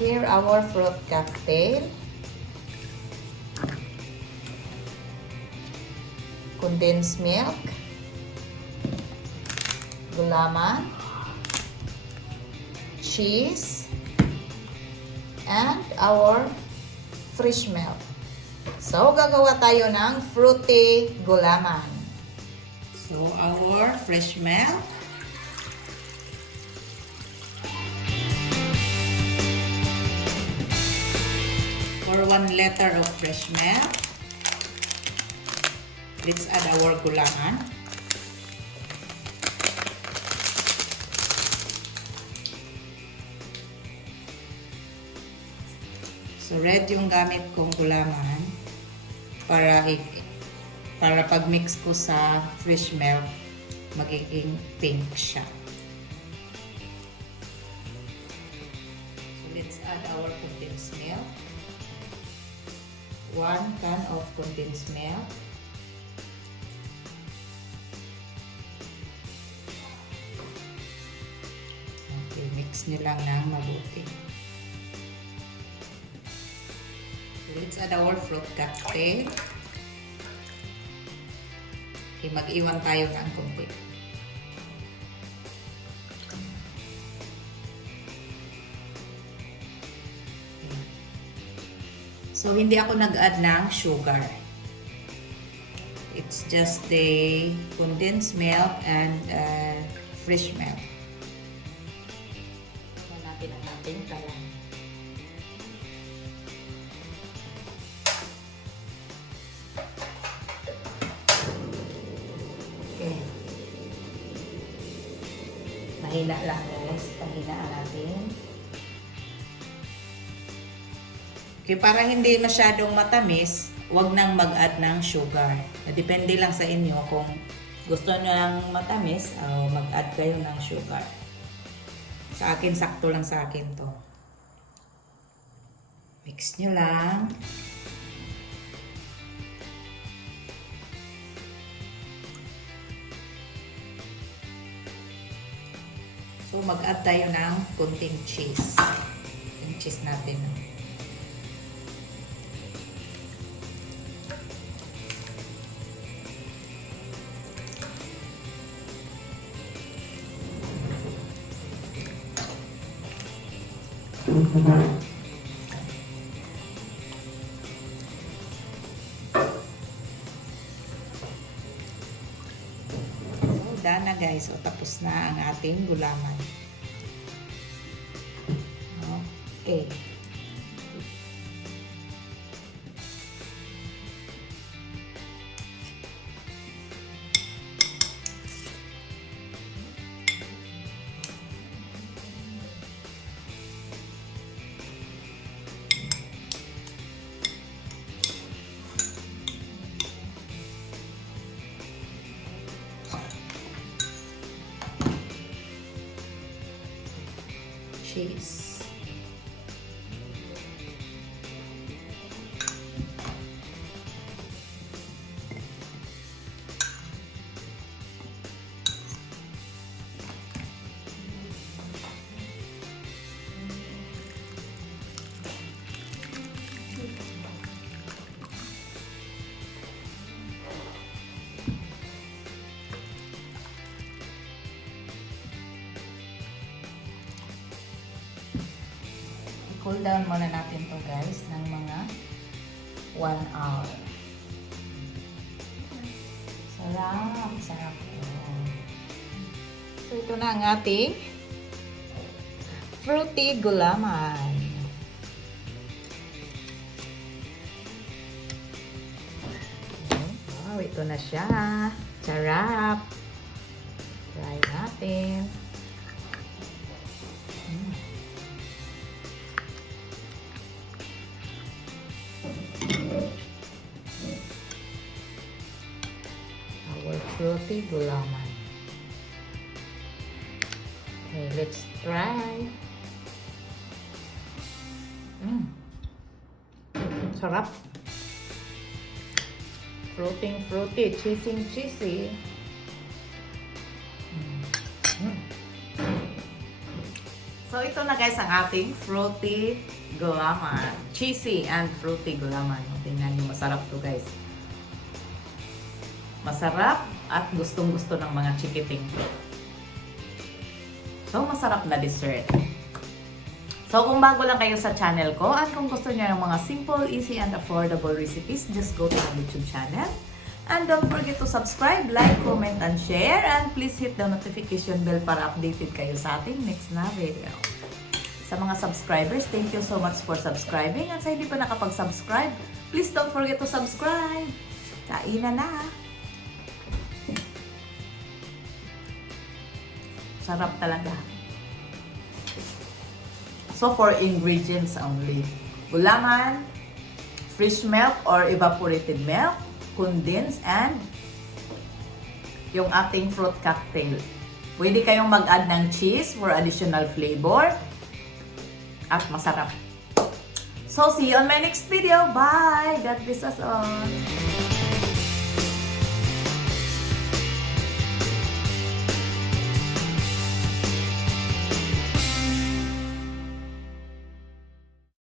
here our fruit cocktail. Condensed milk. Gulaman. Cheese. And our fresh milk. So, gagawa tayo ng fruity gulaman. So, our fresh milk. For 1 liter of fresh milk, let's add our gulaman. So, red yung gamit kong gulaman para pag mix ko sa fresh milk, magiging pink siya. So, let's add our condensed milk. 1 can of condensed milk. Okay, mix nyo lang ng mabuti. Let's add our fruit cocktail. Okay, mag-iwan tayo ng konti. So, hindi ako nag-add ng sugar. It's just the condensed milk and fresh milk. Ito natin ang ating kalan. Mahina lang guys. Pahinaan natin. Okay, para hindi masyadong matamis, huwag nang mag-add ng sugar. Depende lang sa inyo kung gusto nyo ng matamis, mag-add kayo ng sugar. Sa akin, sakto lang sa akin to. Mix nyo lang. So, mag-add tayo ng kunting cheese. Yung cheese natin. Done na guys. So, tapos na ang ating gulaman. Okay. Cheese. Cool down muna natin to guys ng mga 1 hour. Sarap, sarap. So ito na ang ating fruity gulaman. Wow, ito na siya. Sarap. Try natin. Fruity gulaman. Okay, let's try. Sarap. Fruity, cheesy. So ito na guys ang ating fruity gulaman. Cheesy and fruity gulaman. Tingnan nyo, masarap to guys. Masarap at gustong-gusto ng mga chikiting to. So masarap na dessert. So kung bago lang kayo sa channel ko at kung gusto niyo ng mga simple, easy, and affordable recipes, just go to my YouTube channel. And don't forget to subscribe, like, comment, and share. And please hit the notification bell para updated kayo sa ating next na video. Sa mga subscribers, thank you so much for subscribing. At sa hindi pa nakapag-subscribe, please don't forget to subscribe. Kainan na! Sarap talaga. So, 4 ingredients only. Gulaman, fresh milk or evaporated milk, condensed, and yung ating fruit cocktail. Pwede kayong mag-add ng cheese for additional flavor. At masarap. So, see you on my next video. Bye! God bless us all.